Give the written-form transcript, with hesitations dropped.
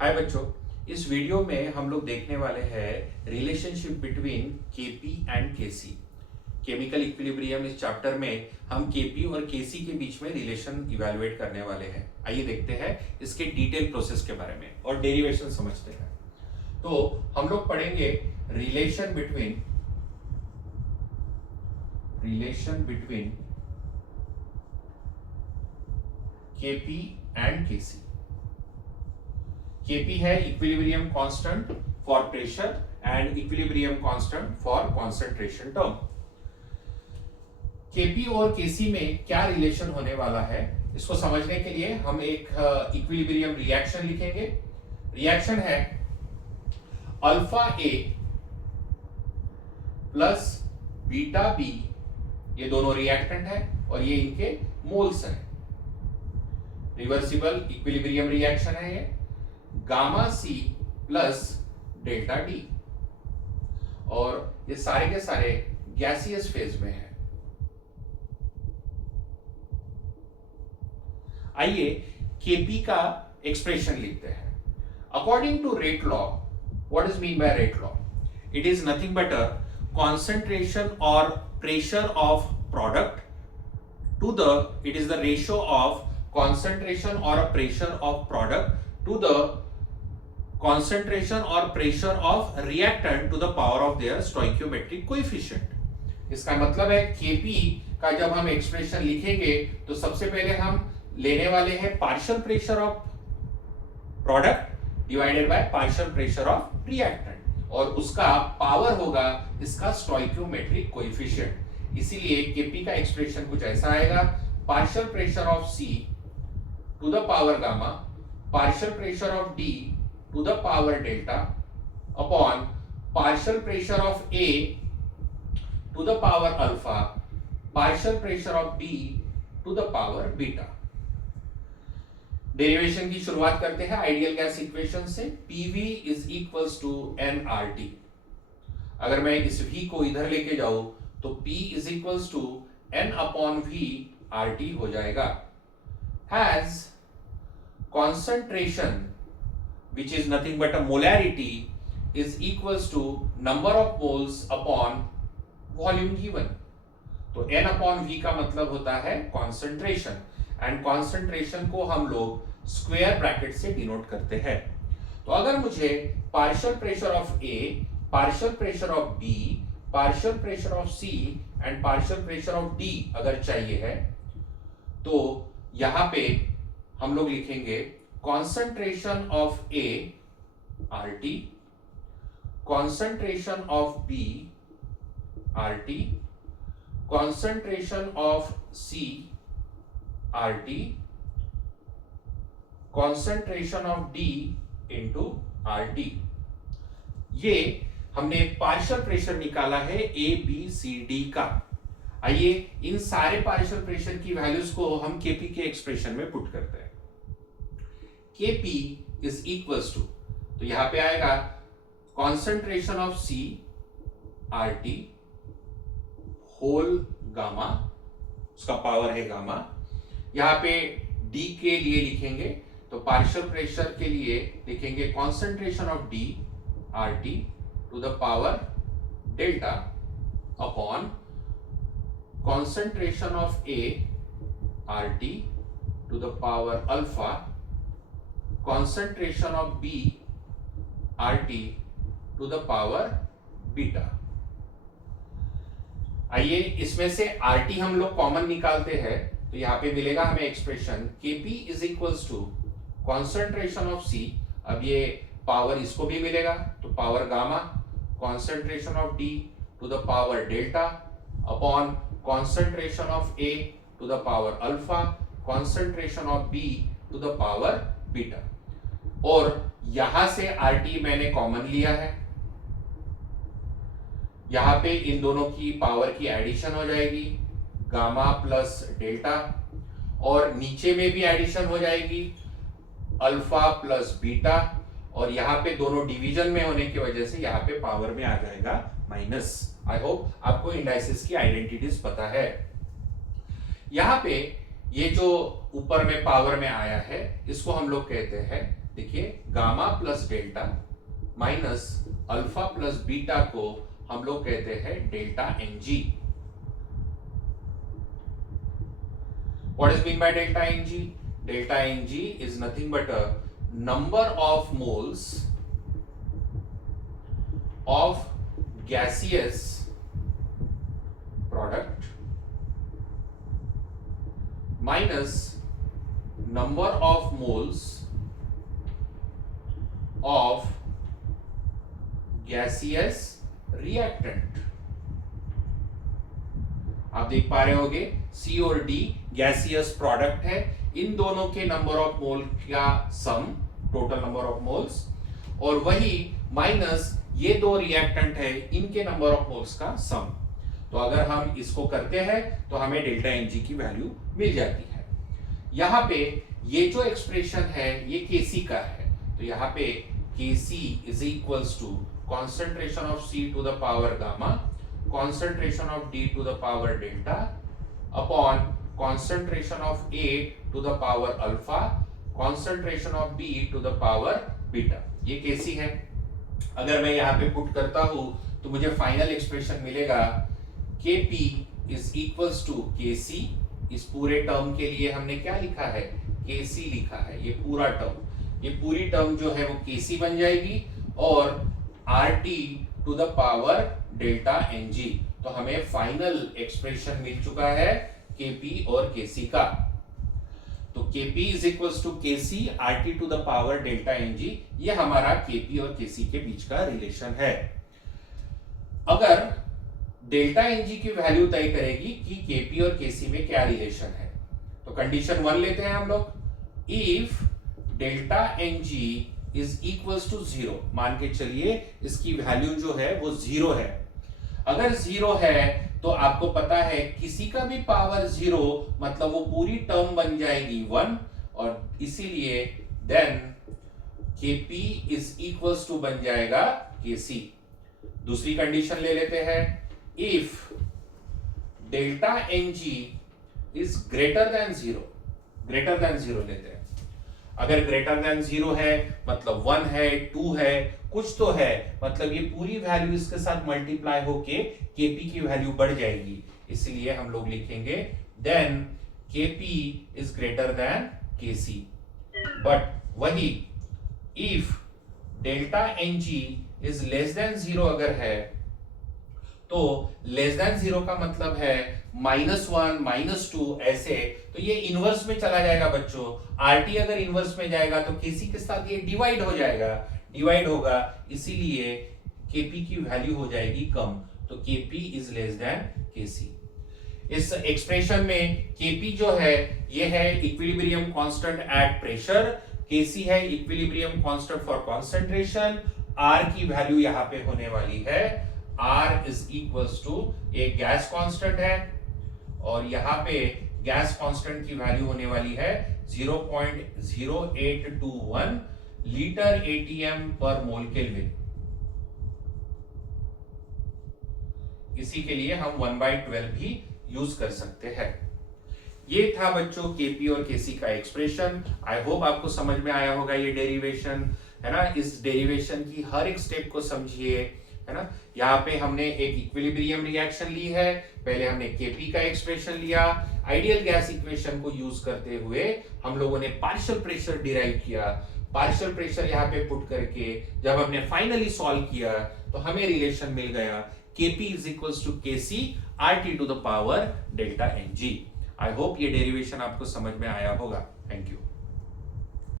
हाय बच्चों, इस वीडियो में हम लोग देखने वाले हैं relationship between KP and KC. Chemical equilibrium इस चैप्टर में हम केपी और केसी के बीच में रिलेशन इवैल्यूएट करने वाले हैं। आइए देखते हैं इसके डिटेल प्रोसेस के बारे में और डेरिवेशन समझते हैं। तो हम लोग पढ़ेंगे relation between KP and KC. Kp है equilibrium constant for pressure and equilibrium constant for concentration term. Kp और Kc में क्या रिलेशन होने वाला है, इसको समझने के लिए हम एक इक्विलिब्रियम रिएक्शन लिखेंगे। रिएक्शन है अल्फा ए प्लस बीटा बी, ये दोनों रिएक्टेंट है और ये इनके मोल्स हैं। रिवर्सिबल इक्विलिब्रियम रिएक्शन है ये। Gamma C plus delta D, और ये सारे के सारे गैसियस फेज में है। आइए केपी का एक्सप्रेशन लिखते हैं। According to rate law, what is mean by rate law? It is nothing but a concentration or pressure of product to the, it is the ratio of concentration or a pressure of product to the concentration or pressure of reactant to the power of their stoichiometric coefficient। इसका मतलब है Kp का जब हम expression लिखेंगे तो सबसे पहले हम लेने वाले हैं partial pressure of product divided by partial pressure of reactant, और उसका पावर होगा इसका स्टोइकियोमेट्रिक कोएफिशिएंट। इसीलिए Kp का एक्सप्रेशन कुछ ऐसा आएगा, partial pressure of C to the power gamma, partial pressure of D to the power delta upon partial pressure of A to the power alpha, partial pressure of B to the power beta. Derivation की शुरुआत करते हैं ideal gas equation से। PV is equals to nRT। अगर मैं इस V को इधर लेके जाऊं तो P is equals to n upon V RT हो जाएगा। Has concentration which is nothing but a molarity is equals to number of moles upon volume given। तो n अपॉन V का मतलब होता है concentration, एंड कॉन्सेंट्रेशन को हम लोग स्क्वायर ब्रैकेट से डिनोट करते हैं। तो अगर मुझे partial pressure of A, partial pressure of B, partial pressure of C and partial pressure of D अगर चाहिए है, तो यहां पे हम लोग लिखेंगे concentration of A RT, concentration of B RT, concentration of C RT, concentration of D into RT। ये हमने पार्शियल प्रेशर निकाला है A B C D का। आइए इन सारे पार्शियल प्रेशर की वैल्यूज को हम Kp के एक्सप्रेशन में पुट करते हैं। Kp इज इक्वल्स टू, तो यहां पे आएगा concentration of C RT whole gamma, उसका पावर है गामा। यहां पे D के लिए लिखेंगे तो पार्शियल प्रेशर के लिए लिखेंगे concentration of D RT to the power delta upon concentration of A RT to the power alpha, concentration of B RT to the power beta. आइए इसमें से RT हम लोग कॉमन निकालते हैं, तो यहां पे मिलेगा हमें expression Kp is equals to concentration of C। अब ये पावर इसको भी मिलेगा तो power gamma, concentration of D to the power delta upon concentration of A to the power alpha, concentration of B to the power beta. और यहां से RT मैंने कॉमन लिया है, यहां पे इन दोनों की पावर की एडिशन हो जाएगी गामा प्लस डेल्टा, और नीचे में भी एडिशन हो जाएगी अल्फा प्लस बीटा, और यहां पे दोनों डिवीजन में होने की वजह से यहां पे पावर में आ जाएगा माइनस। आई होप आपको इंडाइसिस की आइडेंटिटीज पता है। यहां पे ये जो ऊपर में पावर में आया है इसको हम लोग कहते हैं देखिए gamma plus delta minus alpha plus beta को हम लोग कहते हैं delta N G. What is mean by delta Ng? Delta Ng is nothing but a number of moles of gaseous product minus number of moles of gaseous reactant। आप देख पा रहे होगे C और D गैसियस प्रोडक्ट है, इन दोनों के number of mole का सम, टोटल नंबर ऑफ मोल्स, और वही माइनस ये दो रिएक्टेंट है इनके नंबर ऑफ मोल्स का सम। तो अगर हम इसको करते हैं तो हमें डेल्टा Ng की वैल्यू मिल जाती है। यहाँ पे ये जो एक्सप्रेशन है ये Kc का है, तो यहाँ पे Kc is equals to concentration of C to the power gamma, concentration of D to the power delta upon concentration of A to the power alpha, concentration of B to the power beta। ये Kc है। अगर मैं यहाँ पे put करता हूँ तो मुझे फाइनल एक्सप्रेशन मिलेगा Kp is equals to Kc। इस पूरे टर्म के लिए हमने क्या लिखा है, Kc लिखा है। ये पूरा टर्म, ये पूरी टर्म जो है वो Kc बन जाएगी और RT to the power delta Ng। तो हमें फाइनल एक्सप्रेशन मिल चुका है Kp और Kc का। तो Kp is equals to Kc RT to the power delta Ng, ये हमारा Kp और Kc के बीच का रिलेशन है। अगर डेल्टा Ng की वैल्यू तय करेगी कि Kp और Kc में क्या रिलेशन है, तो कंडीशन 1 लेते हैं हम लोग। If delta Ng is equals to 0, मान के चलिए इसकी वैल्यू जो है वो 0 है। अगर 0 है तो आपको पता है किसी का भी पावर 0 मतलब वो पूरी टर्म बन जाएगी 1, और इसीलिए then Kp is equals to बन जाएगा Kc। दूसरी कंडीशन ले लेते हैं। If delta Ng is greater than 0, greater than 0 लेते हैं। अगर ग्रेटर देन 0 है मतलब 1 है, 2 है, कुछ तो है, मतलब ये पूरी वैल्यू इसके साथ मल्टीप्लाई होके Kp की वैल्यू बढ़ जाएगी, इसलिए हम लोग लिखेंगे then Kp is greater than Kc। But वही if delta Ng is less than 0 अगर है, तो लेस देन 0 का मतलब है -1, -2 ऐसे, तो ये इनवर्स में चला जाएगा बच्चों। RT अगर इनवर्स में जाएगा तो Kc के साथ ये डिवाइड हो जाएगा, डिवाइड होगा, इसीलिए Kp की वैल्यू हो जाएगी कम, तो Kp is less then Kc। इस एक्सप्रेशन में Kp जो है ये है equilibrium constant at pressure, Kc है equilibrium constant for concentration. R की वैल्यू यहाँ पे होने वाली है, R इज इक्वल्स टू एक गैस कांस्टेंट है और यहाँ पे गैस कांस्टेंट की वैल्यू होने वाली है 0.0821 लीटर ATM पर मोल केल्विन। इसी के लिए हम 1/12 भी यूज कर सकते हैं। ये था बच्चों Kp और Kc का एक्सप्रेशन। आई होप आपको समझ में आया होगा ये डेरिवेशन, है ना। इस डेरिवेशन की हर एक स्टेप को समझिए, है ना। यहाँ पे हमने एक इक्विलिब्रियम रिएक्शन ली है, पहले हमने Kp का एक्सप्रेशन लिया, आइडियल गैस इक्वेशन को यूज करते हुए हम लोगों ने पार्शियल प्रेशर डिराइव किया। पार्शियल प्रेशर यहाँ पे पुट करके जब हमने फाइनली सॉल्व किया तो हमें रिलेशन मिल गया Kp is equals to Kc RT to the power delta Ng। I hope ये डेरिवेशन आपको समझ में आया होगा। Thank you.